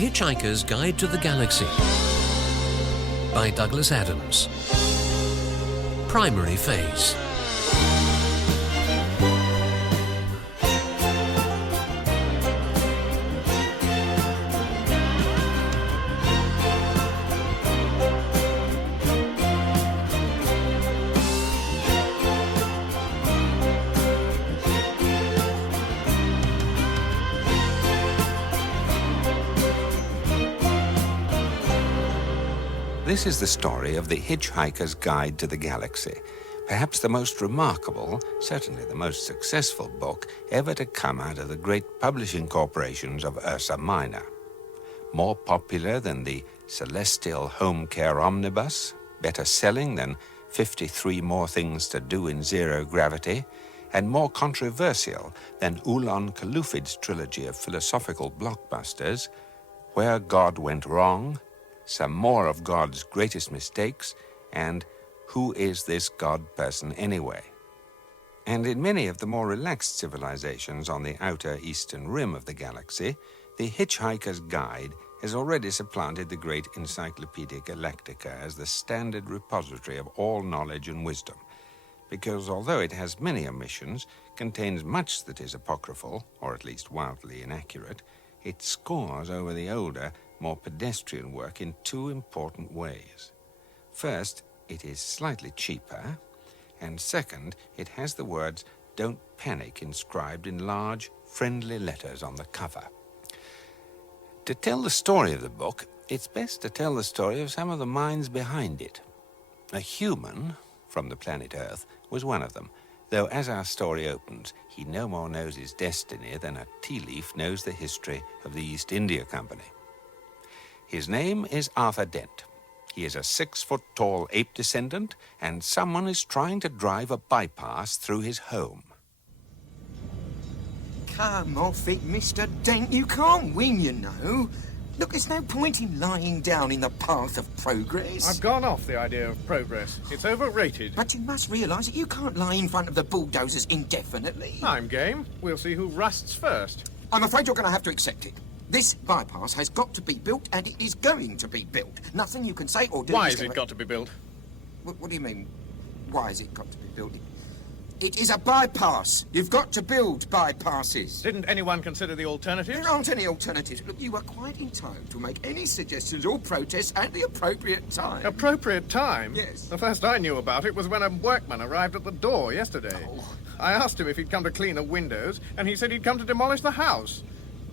Hitchhiker's Guide to the Galaxy by Douglas Adams. Primary phase. This is the story of The Hitchhiker's Guide to the Galaxy, perhaps the most remarkable, certainly the most successful book ever to come out of the great publishing corporations of Ursa Minor. More popular than the Celestial Home Care Omnibus, better selling than 53 More Things to Do in Zero Gravity, and more controversial than Ulan Kalufid's trilogy of philosophical blockbusters, Where God Went Wrong, Some More of God's Greatest Mistakes, and Who Is This God Person Anyway? And in many of the more relaxed civilizations on the outer eastern rim of the galaxy, the Hitchhiker's Guide has already supplanted the great Encyclopaedia Galactica as the standard repository of all knowledge and wisdom, because although it has many omissions, contains much that is apocryphal, or at least wildly inaccurate, it scores over the older, more pedestrian work in two important ways. First, it is slightly cheaper, and second, it has the words "Don't Panic" inscribed in large, friendly letters on the cover. To tell the story of the book, it's best to tell the story of some of the minds behind it. A human from the planet Earth was one of them, though as our story opens, he no more knows his destiny than a tea leaf knows the history of the East India Company. His name is Arthur Dent. He is a 6-foot-tall ape descendant, and someone is trying to drive a bypass through his home. Come off it, Mr. Dent. You can't win, you know. Look, there's no point in lying down in the path of progress. I've gone off the idea of progress. It's overrated. But you must realise that you can't lie in front of the bulldozers indefinitely. I'm game. We'll see who rusts first. I'm afraid you're going to have to accept it. This bypass has got to be built, and it is going to be built. Nothing you can say or do... Why has it got to be built? What do you mean, why has it got to be built? It is a bypass. You've got to build bypasses. Didn't anyone consider the alternatives? There aren't any alternatives. Look, you are quite entitled to make any suggestions or protests at the appropriate time. Appropriate time? Yes. The first I knew about it was when a workman arrived at the door yesterday. Oh. I asked him if he'd come to clean the windows, and he said he'd come to demolish the house.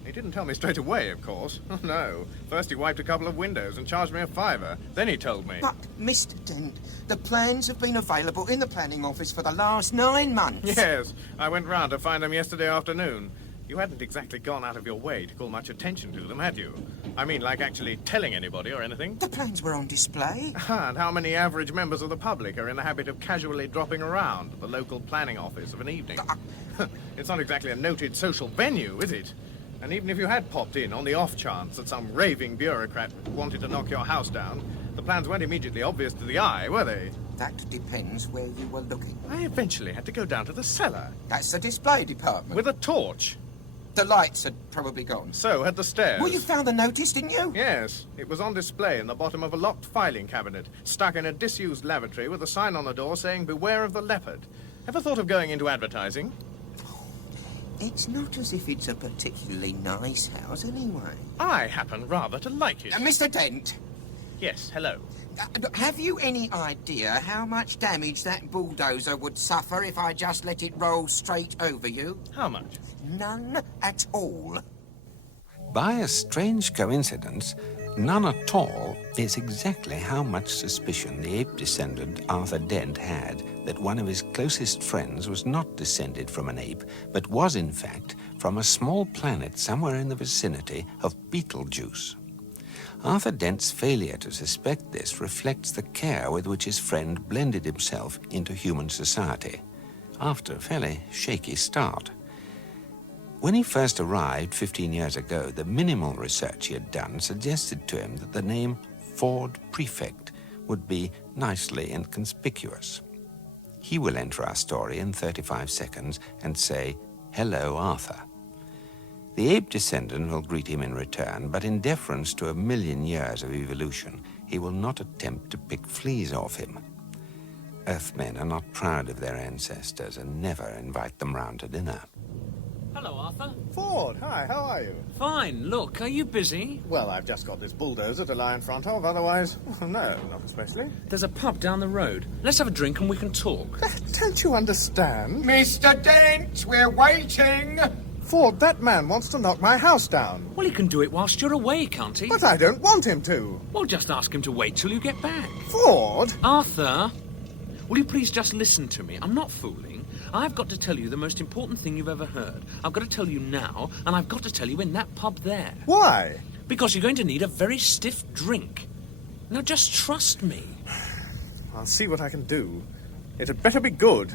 He didn't tell me straight away, of course. Oh, no. First he wiped a couple of windows and charged me a £5. Then he told me. But, Mr. Dent, the plans have been available in the planning office for the last 9 months. Yes. I went round to find them yesterday afternoon. You hadn't exactly gone out of your way to call much attention to them, had you? I mean, like actually telling anybody or anything? The plans were on display. And how many average members of the public are in the habit of casually dropping around at the local planning office of an evening? It's not exactly a noted social venue, is it? And even if you had popped in on the off chance that some raving bureaucrat wanted to knock your house down, the plans weren't immediately obvious to the eye, were they? That depends where you were looking. I eventually had to go down to the cellar. That's the display department. With a torch. The lights had probably gone. So had the stairs. Well, you found the notice, didn't you? Yes. It was on display in the bottom of a locked filing cabinet, stuck in a disused lavatory with a sign on the door saying, "Beware of the leopard." Ever thought of going into advertising? It's not as if it's a particularly nice house, anyway. I happen rather to like it. Mr. Dent! Yes, hello. Have you any idea how much damage that bulldozer would suffer if I just let it roll straight over you? How much? None at all. By a strange coincidence, none at all is exactly how much suspicion the ape descendant Arthur Dent had that one of his closest friends was not descended from an ape, but was in fact from a small planet somewhere in the vicinity of Betelgeuse. Arthur Dent's failure to suspect this reflects the care with which his friend blended himself into human society, after a fairly shaky start. When he first arrived 15 years ago, the minimal research he had done suggested to him that the name Ford Prefect would be nicely inconspicuous. He will enter our story in 35 seconds and say, "Hello, Arthur." The ape descendant will greet him in return, but in deference to 1,000,000 years of evolution, he will not attempt to pick fleas off him. Earthmen are not proud of their ancestors and never invite them round to dinner. Hello, Arthur. Ford, hi, how are you? Fine. Look, are you busy? Well, I've just got this bulldozer to lie in front of, otherwise, no, not especially. There's a pub down the road. Let's have a drink and we can talk. Don't you understand? Mr. Dent, we're waiting! Ford, that man wants to knock my house down. Well, he can do it whilst you're away, can't he? But I don't want him to. Well, just ask him to wait till you get back. Ford! Arthur, will you please just listen to me? I'm not fooling. I've got to tell you the most important thing you've ever heard. I've got to tell you now, and I've got to tell you in that pub there. Why? Because you're going to need a very stiff drink. Now, just trust me. I'll see what I can do. It had better be good.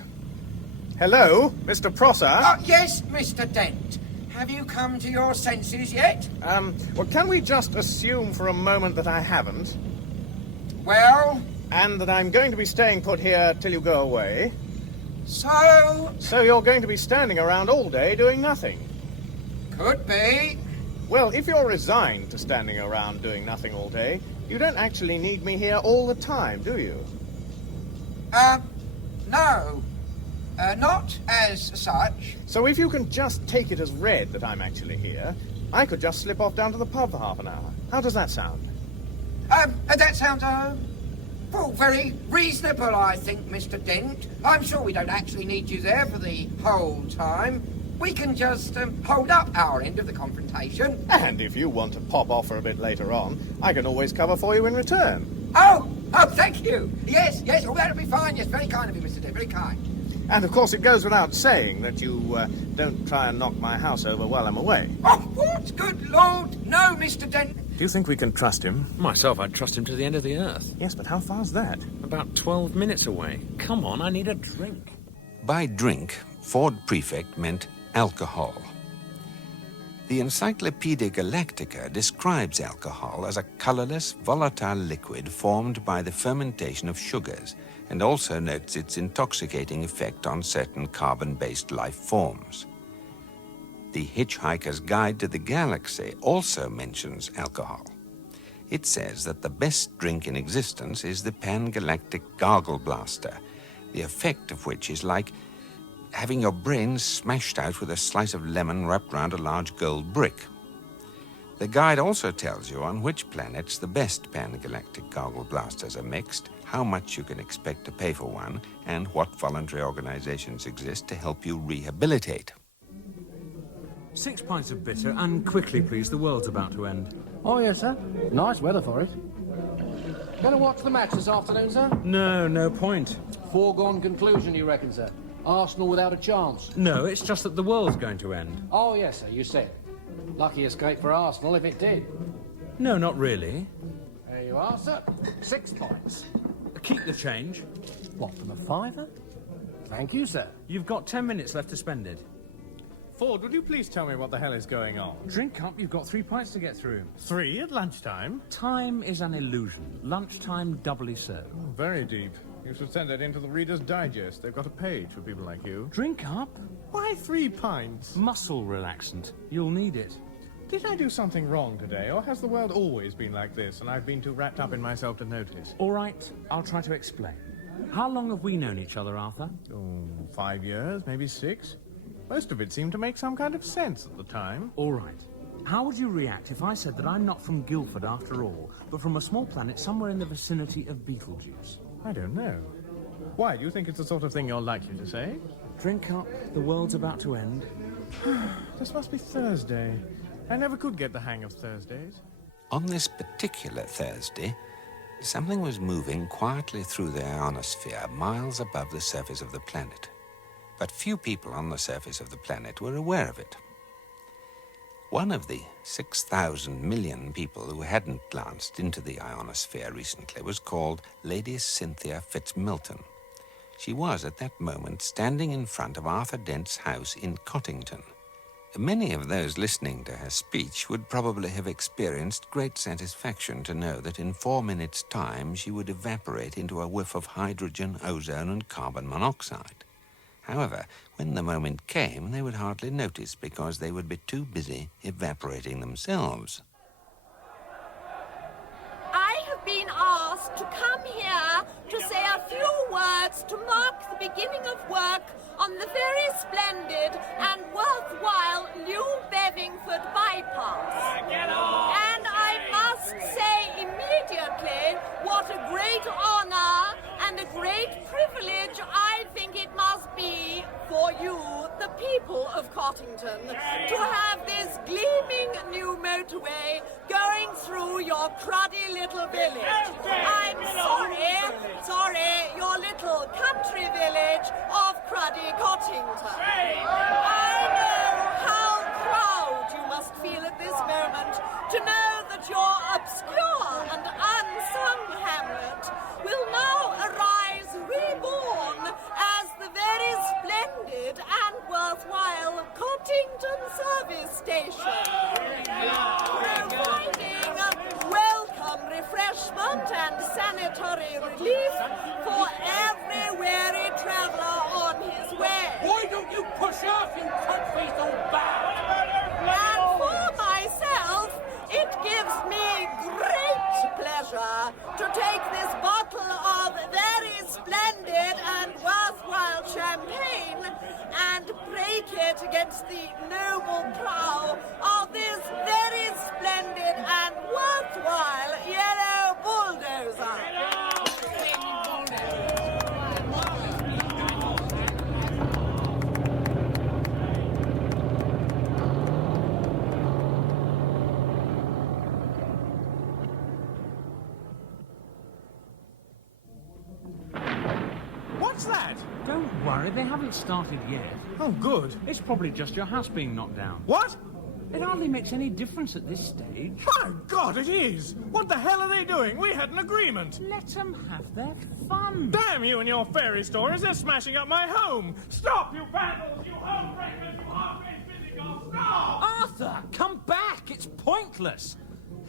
Hello, Mr. Prosser? Yes, Mr. Dent. Have you come to your senses yet? Well, can we just assume for a moment that I haven't, Well, and that I'm going to be staying put here till you go away? so... So you're going to be standing around all day doing nothing? Could be. Well, if you're resigned to standing around doing nothing all day, you don't actually need me here all the time, do you? No. Not as such. So if you can just take it as read that I'm actually here, I could just slip off down to the pub for half an hour. How does that sound? That sounds, well, very reasonable, I think, Mr. Dent. I'm sure we don't actually need you there for the whole time. We can just hold up our end of the confrontation. And if you want to pop off for a bit later on, I can always cover for you in return. Oh, thank you. Yes, that'll be fine. Yes, very kind of you, Mr. Dent, very kind. And of course it goes without saying that you don't try and knock my house over while I'm away. Oh, what? Good Lord, no, Mr. Dent. Do you think we can trust him? Myself, I'd trust him to the end of the earth. Yes, but how far's that? About 12 minutes away. Come on, I need a drink. By drink, Ford Prefect meant alcohol. The Encyclopaedia Galactica describes alcohol as a colorless, volatile liquid formed by the fermentation of sugars, and also notes its intoxicating effect on certain carbon-based life forms. The Hitchhiker's Guide to the Galaxy also mentions alcohol. It says that the best drink in existence is the Pan-Galactic Gargle Blaster, the effect of which is like having your brains smashed out with a slice of lemon wrapped round a large gold brick. The guide also tells you on which planets the best Pan-Galactic Gargle Blasters are mixed, how much you can expect to pay for one, and what voluntary organizations exist to help you rehabilitate. 6 pints of bitter, and quickly, please. The world's about to end. Oh, yes, sir. Nice weather for it. Gonna watch the match this afternoon, sir? No point. Foregone conclusion, you reckon, sir? Arsenal without a chance. No, it's just that the world's going to end. Oh, yes, sir, you said. Lucky escape for Arsenal if it did. No, not really. There you are, sir. 6 pints. Keep the change. What, from a fiver? Thank you, sir. You've got 10 minutes left to spend it. Ford, would you please tell me what the hell is going on? Drink up, you've got 3 pints to get through. 3 at lunchtime? Time is an illusion. Lunchtime doubly so. Very deep. You should send that into the Reader's Digest. They've got a page for people like you. Drink up. Why 3 pints? Muscle relaxant. You'll need it. Did I do something wrong today, or has the world always been like this, and I've been too wrapped up in myself to notice? All right, I'll try to explain. How long have we known each other, Arthur? 5 years, maybe 6. Most of it seemed to make some kind of sense at the time. All right. How would you react if I said that I'm not from Guildford after all, but from a small planet somewhere in the vicinity of Beetlejuice? I don't know. Why, do you think it's the sort of thing you're likely to say? Drink up, the world's about to end. This must be Thursday. I never could get the hang of Thursdays. On this particular Thursday, something was moving quietly through the ionosphere miles above the surface of the planet. But few people on the surface of the planet were aware of it. One of the 6,000 million people who hadn't glanced into the ionosphere recently was called Lady Cynthia Fitzmilton. She was at that moment standing in front of Arthur Dent's house in Cottington. Many of those listening to her speech would probably have experienced great satisfaction to know that in 4 minutes' time she would evaporate into a whiff of hydrogen, ozone, and carbon monoxide. However, when the moment came, they would hardly notice because they would be too busy evaporating themselves. I have been asked to come here to say a few words to mark the beginning of work on the very splendid and worthwhile new Bevingford bypass. And I must say immediately what a great honor and a great privilege I think it must be for you, the people of Cottington, to have this gleaming new motorway going through your cruddy little village. I'm sorry, your little country village of cruddy Cottington. I know how proud you must feel at this moment to know that your obscure and unsung hamlet will now arise reborn as the very splendid and worthwhile Cottington Service Station, providing welcome refreshment and sanitary relief for every weary traveller on his way. Why don't you push off, you cunt-faced old bag? And for myself, it gives me great pleasure to take this bottle of very splendid and worthwhile champagne and break it against the noble prow of this very splendid and worthwhile yellow bulldozer. What's that? Don't worry, they haven't started yet. Oh, good. It's probably just your house being knocked down. What? It hardly makes any difference at this stage. My God, it is! What the hell are they doing? We had an agreement! Let them have their fun. Damn you and your fairy stories! They're smashing up my home! Stop, you vandals! You home breakers! You half-raised physicals! Stop! Arthur, come back! It's pointless.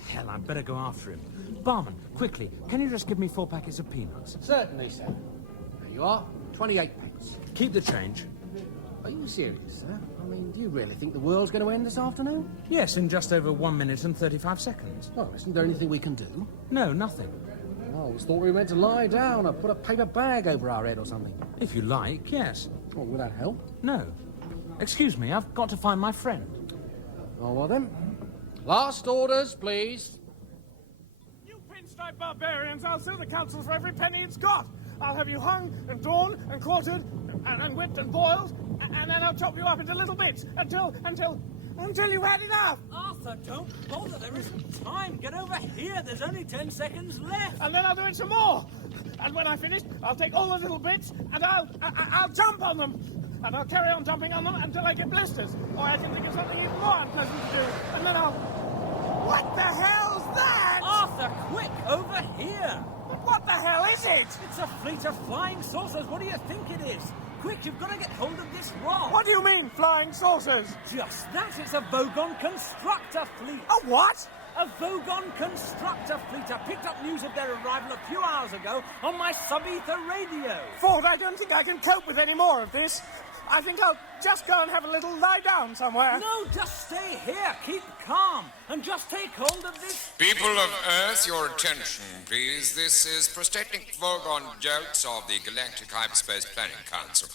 Hell, I'd better go after him. Barman, quickly, can you just give me 4 packets of peanuts? Certainly, sir. There you are. 28 pence. Keep the change. Are you serious, sir? I mean, do you really think the world's going to end this afternoon? Yes, in just over 1 minute and 35 seconds. Well, isn't there anything we can do? No, nothing. I always thought we were meant to lie down or put a paper bag over our head or something. If you like, yes. Well, would that help? No. Excuse me, I've got to find my friend. Oh, well then. Last orders, please. You pinstripe barbarians! I'll sue the council for every penny it's got! I'll have you hung and drawn and quartered and whipped and boiled, and then I'll chop you up into little bits until you've had enough! Arthur, don't bother. There isn't time. Get over here. There's only 10 seconds left. And then I'll do it some more! And when I've finished, I'll take all the little bits and I'll jump on them! And I'll carry on jumping on them until I get blisters. Or I can think of something even more unpleasant to do. And then I'll... What the hell's that? Arthur, quick, over here. What the hell is it? It's a fleet of flying saucers. What do you think it is? Quick, you've got to get hold of this rod. What do you mean, flying saucers? Just that. It's a Vogon constructor fleet. A what? A Vogon constructor fleet. I picked up news of their arrival a few hours ago on my sub-ether radio. Ford, I don't think I can cope with any more of this. I think I'll just go and have a little lie down somewhere. No, just stay here. Keep calm. And just take hold of this... People of Earth, your attention, please. This is Prosthetic Vogon Jokes of the Galactic Hyperspace Planning Council.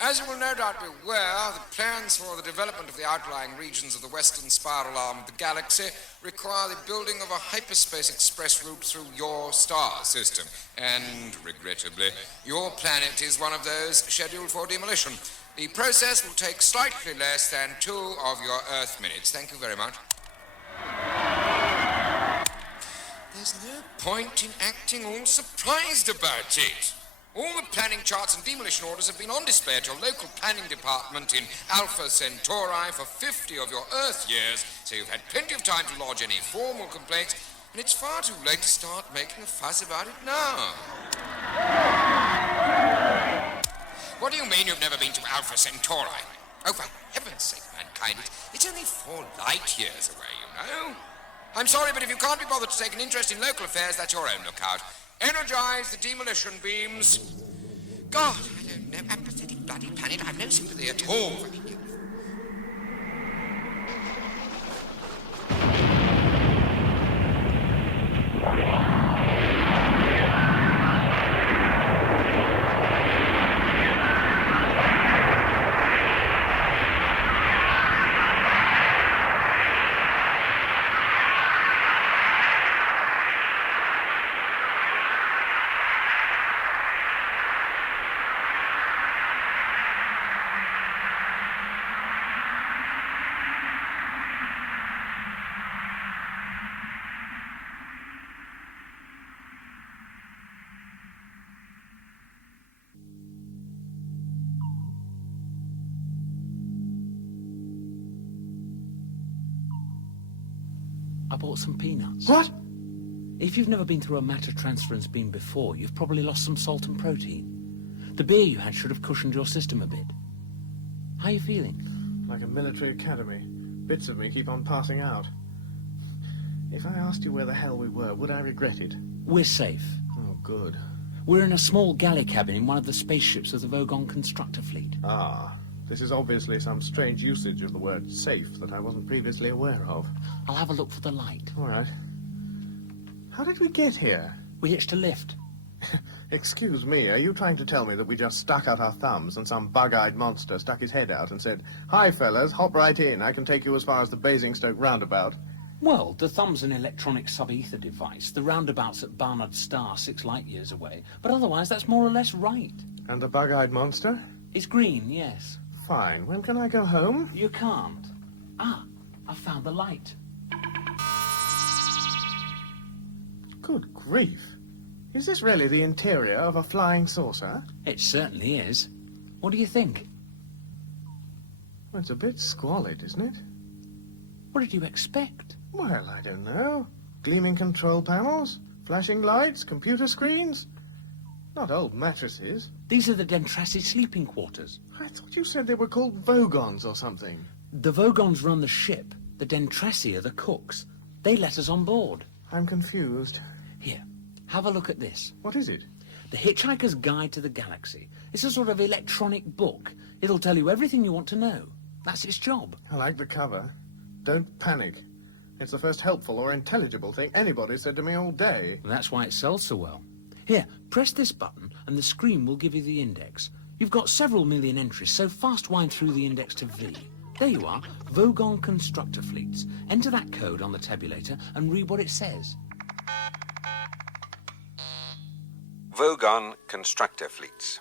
As you will no doubt be aware, the plans for the development of the outlying regions of the western spiral arm of the galaxy require the building of a hyperspace express route through your star system. And, regrettably, your planet is one of those scheduled for demolition. The process will take slightly less than 2 of your Earth minutes. Thank you very much. There's no point in acting all surprised about it. All the planning charts and demolition orders have been on display at your local planning department in Alpha Centauri for 50 of your Earth years, so you've had plenty of time to lodge any formal complaints, and it's far too late to start making a fuss about it now. What do you mean you've never been to Alpha Centauri? Oh, for heaven's sake, mankind, it's only 4 light years away, you know. I'm sorry, but if you can't be bothered to take an interest in local affairs, that's your own lookout. Energize the demolition beams. God, I don't no apathetic bloody planet. I've no sympathy at all for you. I bought some peanuts. What? If you've never been through a matter transference beam before, you've probably lost some salt and protein. The beer you had should have cushioned your system a bit. How are you feeling? Like a military academy. Bits of me keep on passing out. If I asked you where the hell we were, would I regret it? We're safe. Oh, good. We're in a small galley cabin in one of the spaceships of the Vogon constructor fleet. Ah, this is obviously some strange usage of the word safe that I wasn't previously aware of. I'll have a look for the light. All right. How did we get here? We hitched a lift. Excuse me, are you trying to tell me that we just stuck out our thumbs and some bug-eyed monster stuck his head out and said, "Hi, fellas, hop right in. I can take you as far as the Basingstoke roundabout"? Well, the thumb's an electronic sub-ether device. The roundabout's at Barnard Star, 6 light years away. But otherwise, that's more or less right. And the bug-eyed monster? It's green, yes. Fine. When can I go home? You can't. Ah, I found the light. Good grief. Is this really the interior of a flying saucer? It certainly is. What do you think? Well, it's a bit squalid, isn't it? What did you expect? Well, I don't know. Gleaming control panels? Flashing lights? Computer screens? Not old mattresses. These are the Dentrassi sleeping quarters. I thought you said they were called Vogons or something. The Vogons run the ship. The Dentrassi are the cooks. They let us on board. I'm confused. Here, have a look at this. What is it? The Hitchhiker's Guide to the Galaxy. It's a sort of electronic book. It'll tell you everything you want to know. That's its job. I like the cover. Don't panic. It's the first helpful or intelligible thing anybody said to me all day. That's why it sells so well. Here, press this button and the screen will give you the index. You've got several million entries, so fast wind through the index to V. There you are, Vogon Constructor Fleets. Enter that code on the tabulator and read what it says. Vogon Constructor Fleets.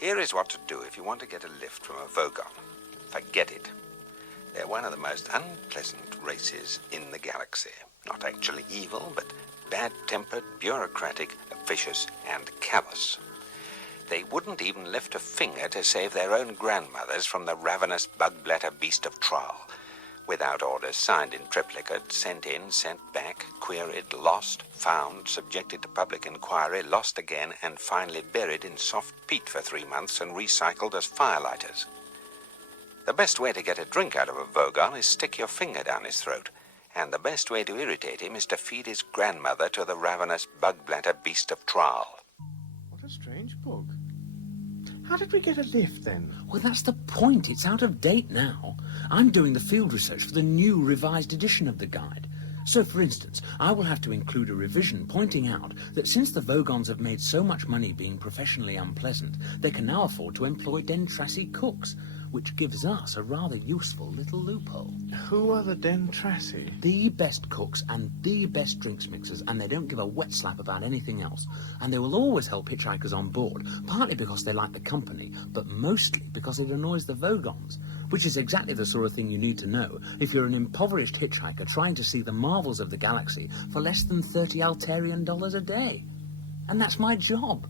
Here is what to do if you want to get a lift from a Vogon. Forget it. They're one of the most unpleasant races in the galaxy. Not actually evil, but bad-tempered, bureaucratic, vicious, and callous. They wouldn't even lift a finger to save their own grandmothers from the ravenous bug-bladder beast of Trial. Without orders signed in triplicate, sent in, sent back, queried, lost, found, subjected to public inquiry, lost again, and finally buried in soft peat for 3 months and recycled as firelighters. The best way to get a drink out of a Vogon is stick your finger down his throat. And the best way to irritate him is to feed his grandmother to the ravenous bug-bladder beast of Trial. What a strange book. How did we get a lift, then? Well, that's the point. It's out of date now. I'm doing the field research for the new revised edition of the guide. So, for instance, I will have to include a revision pointing out that since the Vogons have made so much money being professionally unpleasant, they can now afford to employ Dentrassi cooks, which gives us a rather useful little loophole. Who are the Dentrassi? The best cooks and the best drinks mixers, and they don't give a wet slap about anything else. And they will always help hitchhikers on board, partly because they like the company, but mostly because it annoys the Vogons, which is exactly the sort of thing you need to know if you're an impoverished hitchhiker trying to see the marvels of the galaxy for less than $30 Altarian a day. And that's my job.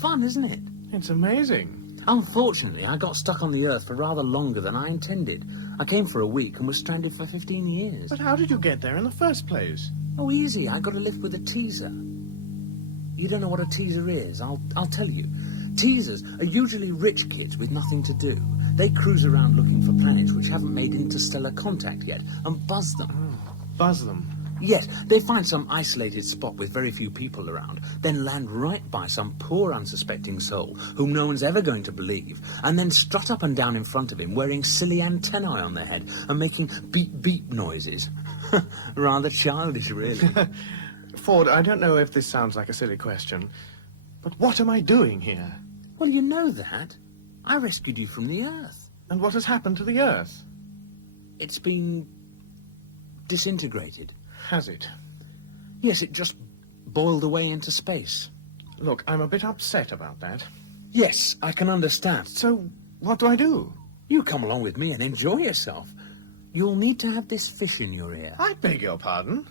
Fun, isn't it? It's amazing. Unfortunately, I got stuck on the Earth for rather longer than I intended. I came for a week and was stranded for 15 years. But how did you get there in the first place? Oh, easy. I got a lift with a teaser. You don't know what a teaser is? I'll tell you. Teasers are usually rich kids with nothing to do. They cruise around looking for planets which haven't made interstellar contact yet and buzz them. Oh, buzz them. Yes, they find some isolated spot with very few people around, then land right by some poor unsuspecting soul whom no one's ever going to believe, and then strut up and down in front of him wearing silly antennae on their head and making beep-beep noises. Rather childish, really. Ford, I don't know if this sounds like a silly question, but what am I doing here? Well, you know that. I rescued you from the Earth. And what has happened to the Earth? It's been disintegrated. Has it? Yes, it just boiled away into space. Look, I'm a bit upset about that. Yes, I can understand. So, what do I do? You come along with me and enjoy yourself. You'll need to have this fish in your ear. I beg your pardon?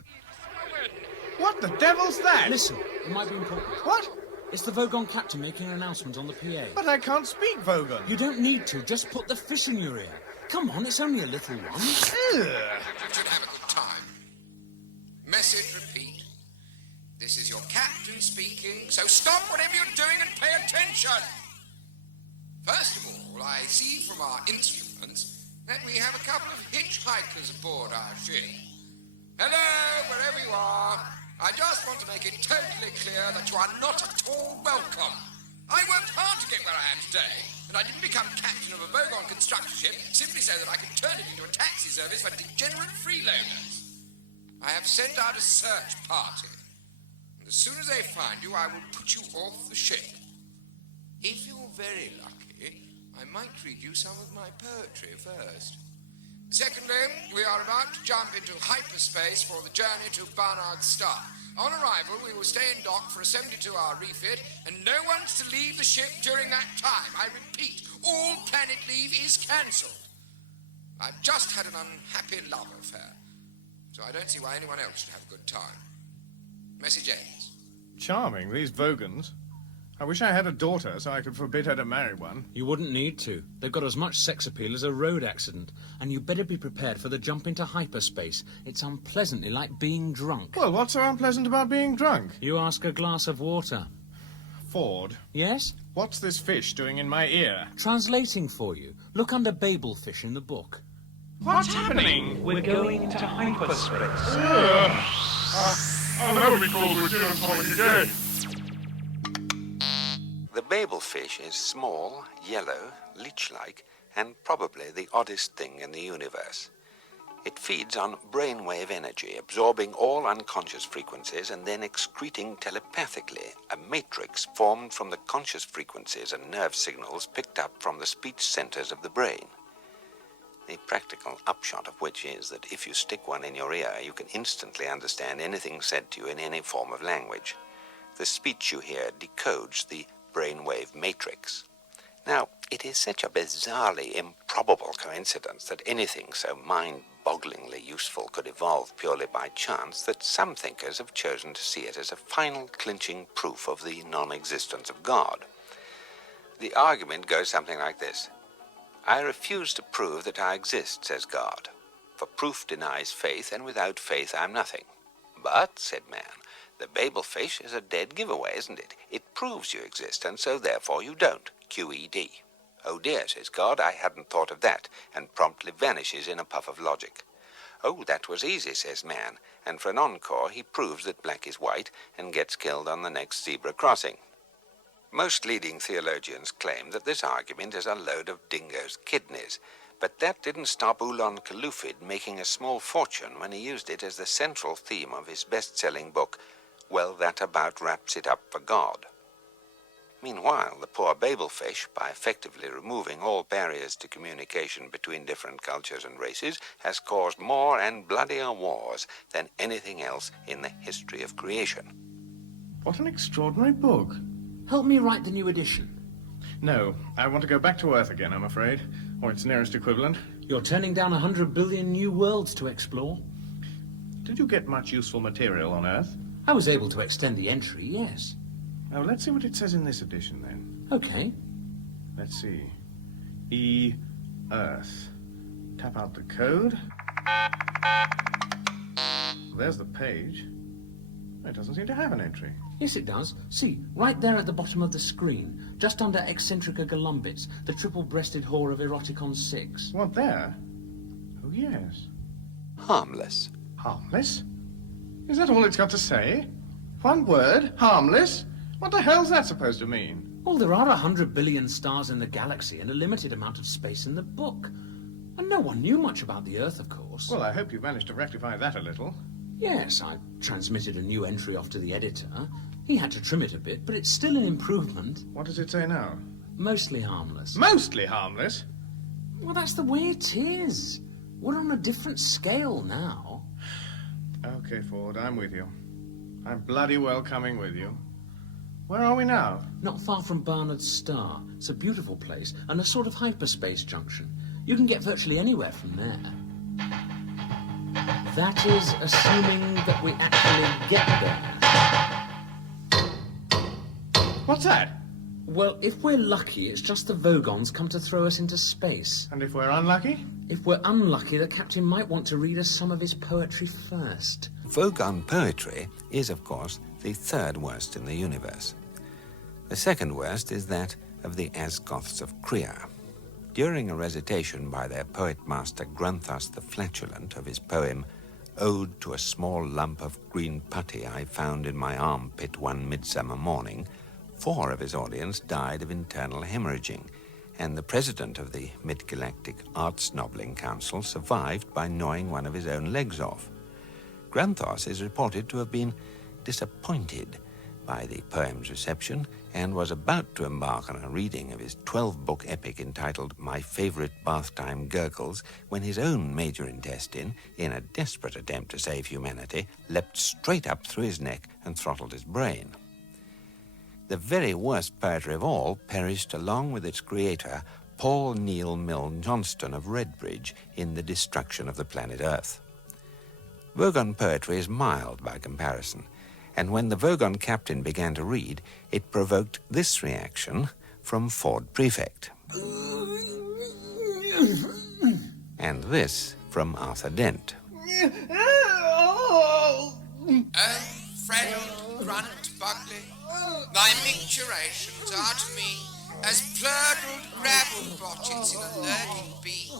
What the devil's that? Listen, it might be important. What? It's the Vogon captain making an announcement on the PA. But I can't speak Vogon. You don't need to. Just put the fish in your ear. Come on, it's only a little one. You should have a good time. Message repeat. This is your captain speaking, so stop whatever you're doing and pay attention. First of all, I see from our instruments that we have a couple of hitchhikers aboard our ship. Hello, wherever you are. I just want to make it totally clear that you are not at all welcome. I worked hard to get where I am today, and I didn't become captain of a Vogon construction ship simply so that I could turn it into a taxi service for degenerate freeloaders. I have sent out a search party, and as soon as they find you, I will put you off the ship. If you're very lucky, I might read you some of my poetry first. Secondly, we are about to jump into hyperspace for the journey to Barnard's Star. On arrival, we will stay in dock for a 72-hour refit, and no one's to leave the ship during that time. I repeat, all planet leave is cancelled. I've just had an unhappy love affair, so I don't see why anyone else should have a good time. Message ends. Charming, these Vogons. I wish I had a daughter so I could forbid her to marry one. You wouldn't need to. They've got as much sex appeal as a road accident. And you better be prepared for the jump into hyperspace. It's unpleasantly like being drunk. Well, what's so unpleasant about being drunk? You ask a glass of water. Ford, Yes? what's this fish doing in my ear? Translating for you. Look under Babelfish in the book. What's happening? We're going into hyperspace. I'll never be called to a gin and tonic again. The Babelfish is small, yellow, leech-like, and probably the oddest thing in the universe. It feeds on brainwave energy, absorbing all unconscious frequencies and then excreting telepathically a matrix formed from the conscious frequencies and nerve signals picked up from the speech centers of the brain. The practical upshot of which is that if you stick one in your ear, you can instantly understand anything said to you in any form of language. The speech you hear decodes the brainwave matrix. Now, it is such a bizarrely improbable coincidence that anything so mind-bogglingly useful could evolve purely by chance that some thinkers have chosen to see it as a final clinching proof of the non-existence of God. The argument goes something like this. I refuse to prove that I exist, says God, for proof denies faith, and without faith I'm nothing. But, said man, the Babelfish is a dead giveaway, isn't it? It proves you exist, and so therefore you don't. QED. Oh dear, says God, I hadn't thought of that, and promptly vanishes in a puff of logic. Oh, that was easy, says man, and for an encore he proves that black is white and gets killed on the next zebra crossing. Most leading theologians claim that this argument is a load of dingo's kidneys, but that didn't stop Ulan Kalufid making a small fortune when he used it as the central theme of his best-selling book, Well, That About Wraps It Up for God. Meanwhile, the poor Babelfish, by effectively removing all barriers to communication between different cultures and races, has caused more and bloodier wars than anything else in the history of creation. What an extraordinary book. Help me write the new edition. No, I want to go back to Earth again, I'm afraid, or its nearest equivalent. You're turning down 100 billion new worlds to explore. Did you get much useful material on Earth? I was able to extend the entry, yes. Oh, let's see what it says in this edition, then. Okay. Let's see. Earth. Tap out the code. There's the page. It doesn't seem to have an entry. Yes, it does. See, right there at the bottom of the screen, just under Eccentrica Golumbits, the triple-breasted whore of Eroticon 6. What, there? Oh, yes. Harmless. Harmless? Is that all it's got to say? One word? Harmless? What the hell's that supposed to mean? Well, there are 100 billion stars in the galaxy and a limited amount of space in the book. And no one knew much about the Earth, of course. Well, I hope you managed to rectify that a little. Yes, I transmitted a new entry off to the editor. He had to trim it a bit, but it's still an improvement. What does it say now? Mostly harmless. Mostly harmless? Well, that's the way it is. We're on a different scale now. Okay, Ford, I'm with you. I'm bloody well coming with you. Where are we now? Not far from Barnard's Star. It's a beautiful place and a sort of hyperspace junction. You can get virtually anywhere from there. That is assuming that we actually get there. What's that? Well, if we're lucky, it's just the Vogons come to throw us into space. And if we're unlucky? If we're unlucky, the captain might want to read us some of his poetry first. Vogon poetry is, of course, the third worst in the universe. The second worst is that of the Asgoths of Kriya. During a recitation by their poet-master Granthos the Flatulent of his poem Ode to a Small Lump of Green Putty I Found in My Armpit One Midsummer Morning, 4 of his audience died of internal hemorrhaging, and the president of the Mid-Galactic Arts Nobbling Council survived by gnawing one of his own legs off. Granthos is reported to have been disappointed by the poem's reception and was about to embark on a reading of his 12-book epic entitled My Favorite Bath-Time Gurgles when his own major intestine, in a desperate attempt to save humanity, leapt straight up through his neck and throttled his brain. The very worst poetry of all perished along with its creator, Paul Neil Milne Johnston of Redbridge, in the destruction of the planet Earth. Vogon poetry is mild by comparison, and when the Vogon captain began to read, it provoked this reaction from Ford Prefect. And this from Arthur Dent. Fred Grunt Buckley, thy micturations are to me as plurdled gravel blotches in a lurking bee.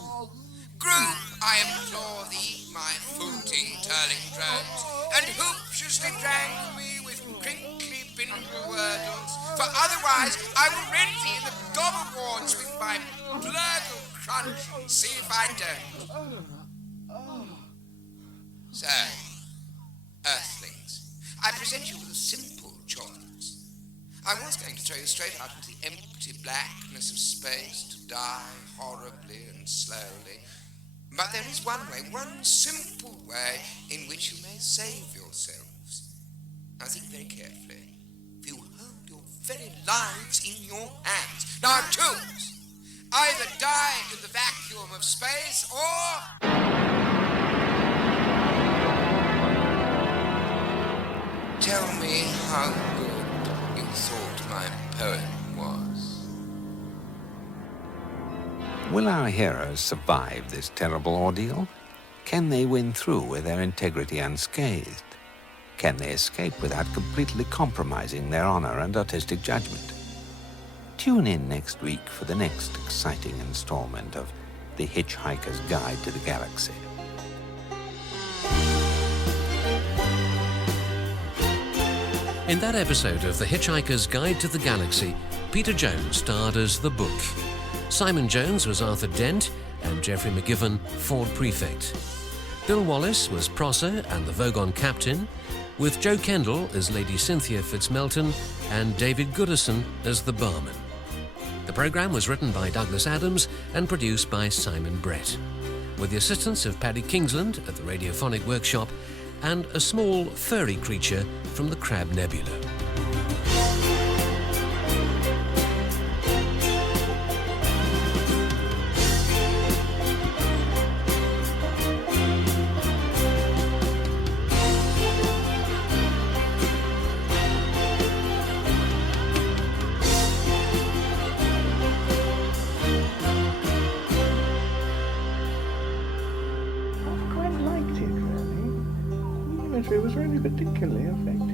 Group, I implore thee, my footing turling drones, and hooptiously strangle me with crinkly bindle wordles, for otherwise I will rend thee in the gobble wards with my blurgle crunch, and see if I don't. So, Earthlings, I present you with a simple choice. I was going to throw you straight out into the empty blackness of space to die horribly and slowly. But there is one way, one simple way, in which you may save yourselves. Now think very carefully. For you hold your very lives in your hands. Now choose. Either die in the vacuum of space, or... Tell me how good you thought my poem was. Will our heroes survive this terrible ordeal? Can they win through with their integrity unscathed? Can they escape without completely compromising their honor and artistic judgment? Tune in next week for the next exciting installment of The Hitchhiker's Guide to the Galaxy. In that episode of The Hitchhiker's Guide to the Galaxy, Peter Jones starred as the Book. Simon Jones was Arthur Dent, and Geoffrey McGivern, Ford Prefect. Bill Wallace was Prosser and the Vogon Captain, with Joe Kendall as Lady Cynthia Fitzmelton and David Goodison as the Barman. The programme was written by Douglas Adams and produced by Simon Brett, with the assistance of Paddy Kingsland at the Radiophonic Workshop and a small furry creature from the Crab Nebula. It was really particularly effective.